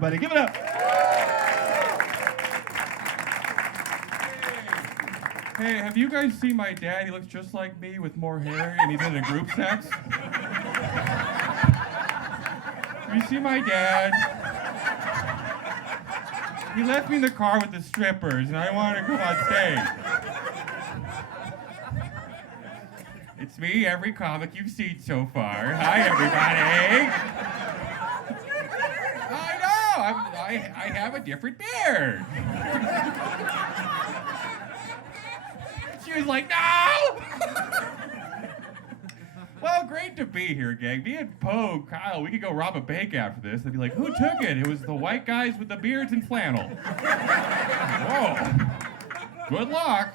Buddy, give it up. Hey, have you guys seen my dad? He looks just like me with more hair, and he's in a group sex. Have you seen my dad? He left me in the car with the strippers, and I wanted to come on stage. It's me, every comic you've seen so far. Hi, everybody. I know. I have a different beard. She was like, no! Well, great to be here, gang. Me and Poe, Kyle, we could go rob a bank after this. They'd be like, who took it? It was the white guys with the beards and flannel. Whoa. Good luck.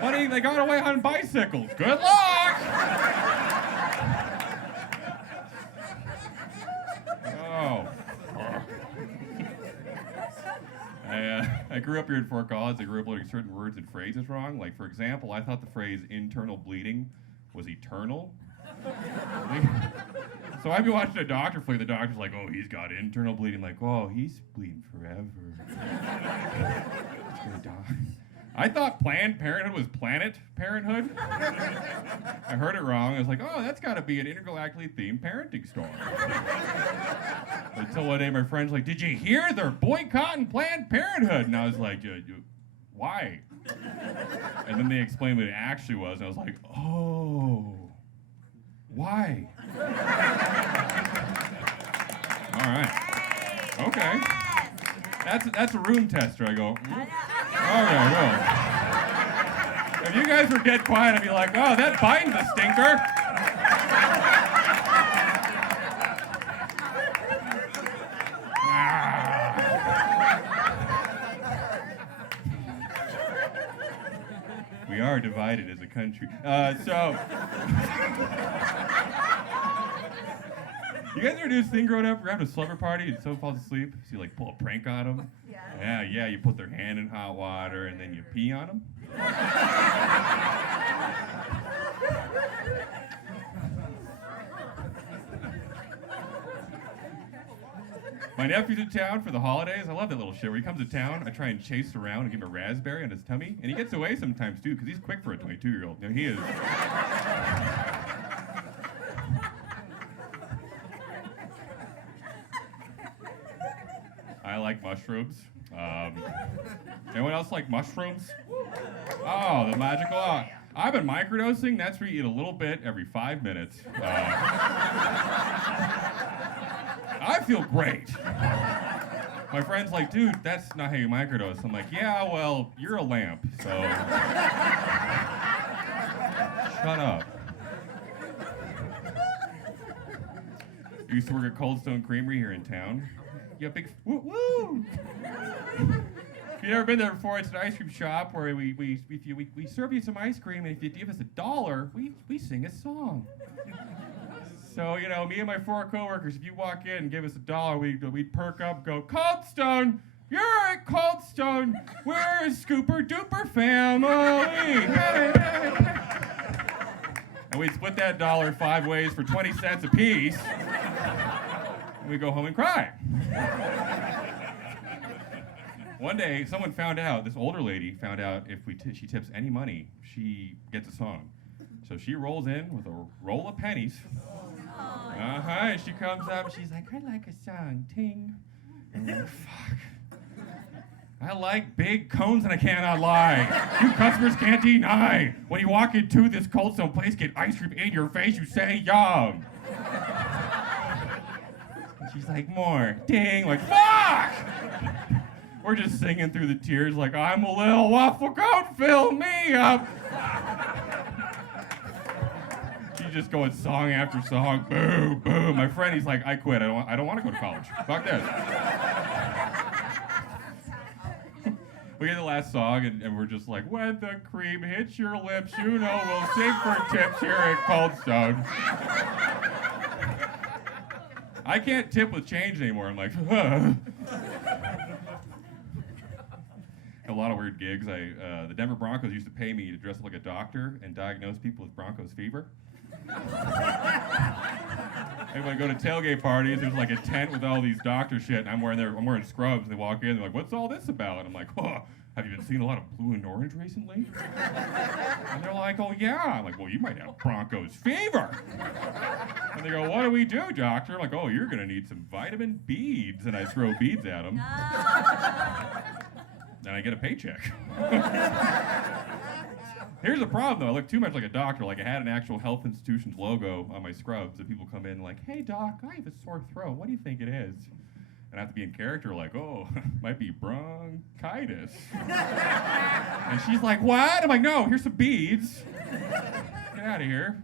Buddy, they got away on bicycles. Good luck! Oh. I grew up here in Fort Collins. I grew up learning certain words and phrases wrong. Like, for example, I thought the phrase internal bleeding was eternal. So I'd be watching a doctor flick. The doctor's like, oh, he's got internal bleeding. Like, oh, he's bleeding forever. He's gonna die. I thought Planned Parenthood was Planet Parenthood. I heard it wrong. I was like, oh, that's got to be an intergalactically themed parenting story. Until one day my friend's like, did you hear they're boycotting Planned Parenthood? And I was like, why? And then they explained what it actually was, and I was like, oh, why? All right. Okay. That's a room tester. I go, okay, well. If you guys were dead quiet, I'd be like, oh, that Biden's a stinker. We are divided as a country. You guys ever do this thing growing up? You're having a slumber party and someone falls asleep, so you like pull a prank on them? Yeah, you put their hand in hot water and then you pee on them? My nephew's in town for the holidays. I love that little shit. When he comes to town, I try and chase around and give him a raspberry on his tummy. And he gets away sometimes, too, because he's quick for a 22-year-old. You know, he is. I like mushrooms. Anyone else like mushrooms? Oh, the magical. I've been microdosing. That's where you eat a little bit every 5 minutes. I feel great. My friend's like, dude, that's not how you microdose. I'm like, yeah, well, you're a lamp, so shut up. I used to work at Cold Stone Creamery here in town. Yeah, big woo woo. If you've never been there before, it's an ice cream shop where we serve you some ice cream, and if you give us $1, we sing a song. So, you know, me and my 4 coworkers, if you walk in and give us $1, we'd perk up, go, Cold Stone, you're at Cold Stone, we're a scooper duper family. Hey, hey, hey. And we'd split that $1 5 ways for 20 cents a piece. And we'd go home and cry. One day, someone found out, this older lady found out if she tips any money, she gets a song. So she rolls in with a roll of pennies. And she comes up, she's like, I like a song, ting. And I'm like, fuck. I like big cones and I cannot lie. You customers can't deny. When you walk into this Cold Stone place, get ice cream in your face, you say yum. And she's like, more, ding, like, fuck! We're just singing through the tears like, I'm a little waffle cone, fill me up. She's just going song after song, boom, boom. My friend, he's like, I quit. I don't want to go to college. Fuck this. We get the last song, and we're just like, when the cream hits your lips, you know we'll sing for tips here at Cold Stone. I can't tip with change anymore. I'm like, a lot of weird gigs. The Denver Broncos used to pay me to dress up like a doctor and diagnose people with Broncos fever. Like when I go to tailgate parties, there's like a tent with all these doctor shit, and I'm wearing scrubs, and they walk in, they're like, "What's all this about?" And I'm like, "Oh, have you been seeing a lot of blue and orange recently?" And they're like, "Oh yeah." I'm like, "Well, you might have Broncos fever." And they go, "What do we do, doctor?" I'm like, "Oh, you're gonna need some vitamin beads," and I throw beads at them. Then I get a paycheck. Here's the problem, though. I look too much like a doctor. Like, I had an actual health institution's logo on my scrubs, and people come in like, "Hey, doc, I have a sore throat. What do you think it is?" And I have to be in character, like, "Oh, might be bronchitis." And she's like, "What?" I'm like, "No, here's some beads. Get out of here."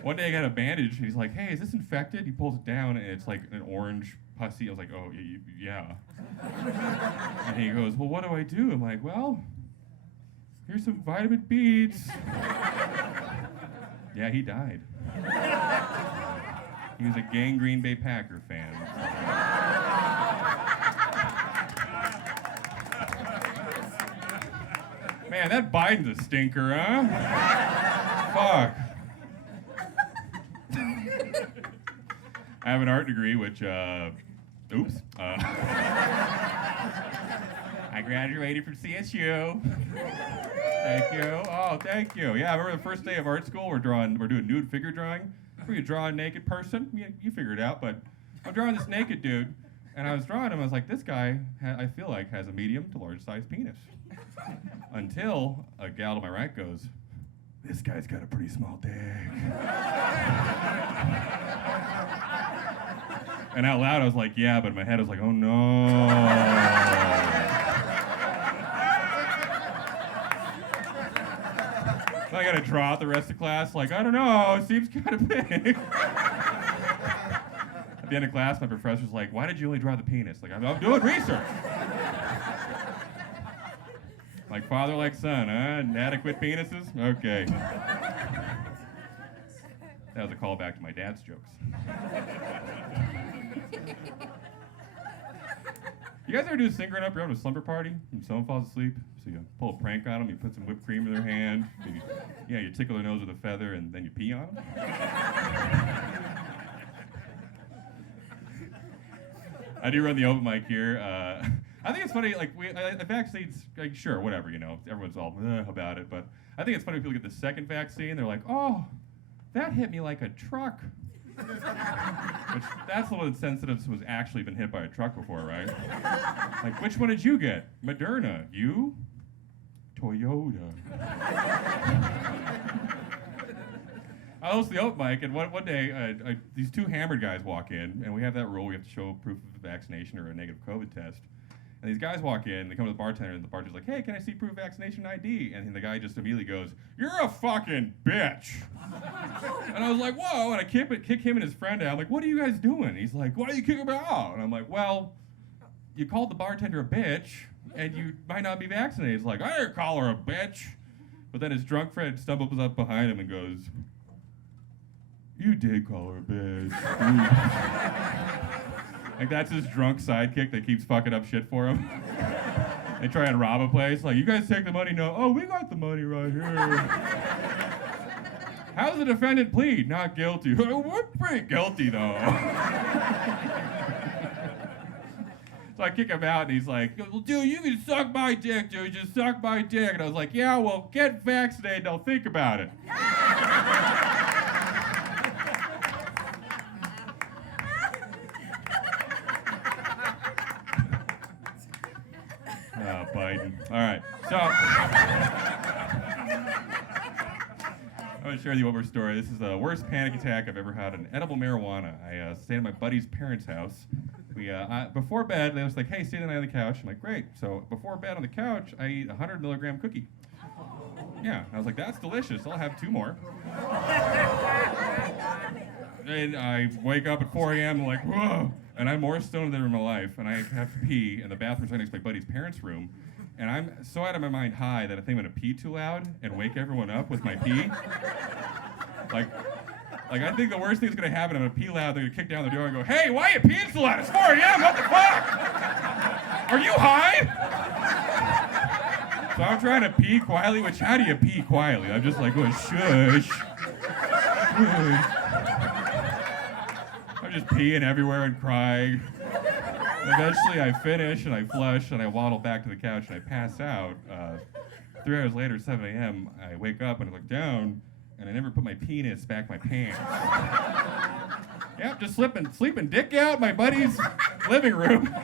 One day I got a bandage, and he's like, "Hey, is this infected?" He pulls it down, and it's like an orange pussy. I was like, "Oh, yeah." And he goes, "Well, what do I do?" I'm like, "Well, here's some vitamin beads." Yeah, he died. He was a gang Green Bay Packer fan. Man, that Biden's a stinker, huh? Fuck. I have an art degree, which, oops. I graduated from CSU. Thank you. Oh, thank you. Yeah, I remember the first day of art school, we're doing nude figure drawing. Where you draw a naked person. You figure it out, but I'm drawing this naked dude, and I was drawing him, I was like, this guy, I feel like, has a medium to large size penis. Until a gal to my right goes, "This guy's got a pretty small dick." And out loud, I was like, "Yeah," but in my head, I was like, "Oh no." So I gotta draw out the rest of class, like, "I don't know, it seems kind of big." At the end of class, my professor's like, "Why did you only draw the penis?" Like, I'm doing research. Like father, like son, huh? Inadequate penises? Okay. That was a callback to my dad's jokes. You guys ever do synchron up? You're having a slumber party and someone falls asleep, so you pull a prank on them, you put some whipped cream in their hand, you tickle their nose with a feather, and then you pee on them? I do run the open mic here. I think it's funny, like, the vaccines, like, sure, whatever, everyone's all about it, but I think it's funny when people get the second vaccine, they're like, "Oh, that hit me like a truck." Which, that's the one that's sensitive to was actually been hit by a truck before, right? Like, which one did you get? Moderna. You? Toyota. I host the open mic, and one day, these two hammered guys walk in, and we have that rule, we have to show proof of vaccination or a negative COVID test. And these guys walk in, they come to the bartender, and the bartender's like, "Hey, can I see proof of vaccination ID?" And the guy just immediately goes, "You're a fucking bitch." And I was like, "Whoa," and I kick him and his friend out. I'm like, "What are you guys doing?" He's like, "Why do you kick him out?" And I'm like, "Well, you called the bartender a bitch, and you might not be vaccinated." He's like, "I didn't call her a bitch." But then his drunk friend stumbles up behind him and goes, "You did call her a bitch." Like, that's his drunk sidekick that keeps fucking up shit for him. They try and rob a place. Like, "You guys take the money?" "No." "Oh, we got the money right here." "How's the defendant plead?" "Not guilty." "We're pretty guilty, though." So I kick him out, and he's like, "Well, dude, you can suck my dick, dude. Just suck my dick." And I was like, "Yeah, well, get vaccinated, and I'll think about it." Biden. All right, so I'm going to share the over story. This is the worst panic attack I've ever had on edible marijuana. I stayed at my buddy's parents' house. Before bed, they was like, "Hey, stay the night on the couch." I'm like, "Great." So before bed on the couch, I eat a 100 milligram cookie. Yeah, I was like, "That's delicious. I'll have 2 more." And I wake up at 4 a.m. like, whoa. And I'm more stoned than in my life, and I have to pee, and the bathroom's right next to my buddy's parents' room. And I'm so out of my mind high that I think I'm gonna pee too loud and wake everyone up with my pee. Like I think the worst thing that's gonna happen, I'm gonna pee loud, they're gonna kick down the door and go, "Hey, why are you peeing so loud? It's 4 a.m., what the fuck? Are you high?" So I'm trying to pee quietly, which, how do you pee quietly? I'm just like going, "Shush. Shush." I'm just peeing everywhere and crying. And eventually I finish and I flush and I waddle back to the couch and I pass out. 3 hours later, 7 a.m., I wake up and I look down and I never put my penis back in my pants. Yep, just sleeping dick out in my buddy's living room.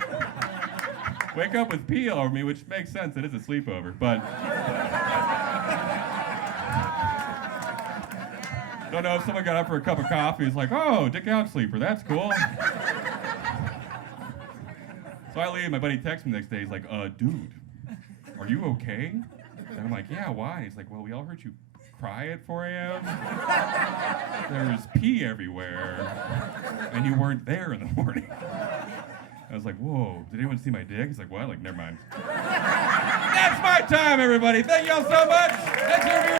Wake up with pee all over me, which makes sense. It is a sleepover, but don't know if someone got up for a cup of coffee. It's like, oh, dick out sleeper. That's cool. So I leave. My buddy texts me the next day. He's like, dude, are you okay? And I'm like, yeah, why? He's like, well, we all heard you cry at 4 a.m. There was pee everywhere, and you weren't there in the morning. I was like, whoa, did anyone see my dick? He's like, what? Like, never mind. That's my time, everybody. Thank y'all so much. Next interview.